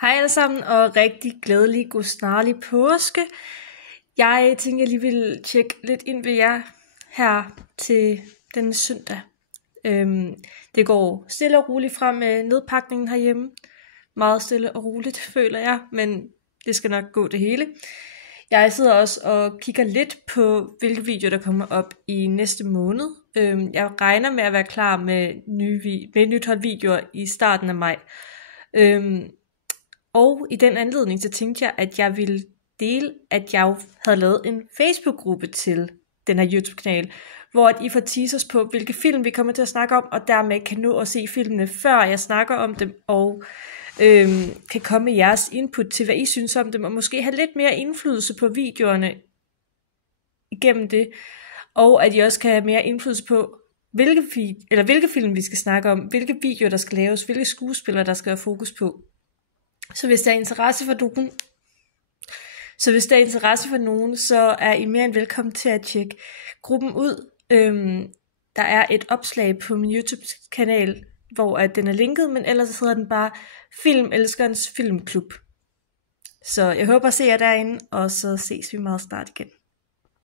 Hej alle sammen, og rigtig glædelig god snarlig påske. Jeg tænker, jeg lige vil tjekke lidt ind ved jer her til denne søndag. Det går stille og roligt frem med nedpakningen herhjemme. Meget stille og roligt, føler jeg, men det skal nok gå det hele. Jeg sidder også og kigger lidt på, hvilke videoer der kommer op i næste måned. Jeg regner med at være klar med et nyt hold videoer i starten af maj. Og i den anledning, så tænkte jeg, at jeg ville dele, at jeg havde lavet en Facebook-gruppe til den her YouTube-kanal, hvor at I får teasers på, hvilke film vi kommer til at snakke om, og dermed kan nå at se filmene, før jeg snakker om dem, og kan komme med jeres input til, hvad I synes om dem, og måske have lidt mere indflydelse på videoerne igennem det, og at I også kan have mere indflydelse på, hvilke film vi skal snakke om, hvilke videoer der skal laves, hvilke skuespillere der skal være fokus på. Så hvis der er interesse for nogen, så er I mere end velkommen til at tjekke gruppen ud. Der er et opslag på min YouTube-kanal, hvor at den er linket, men ellers hedder den bare Filmelskerens Filmklub. Så jeg håber at se jer derinde, og så ses vi meget snart igen.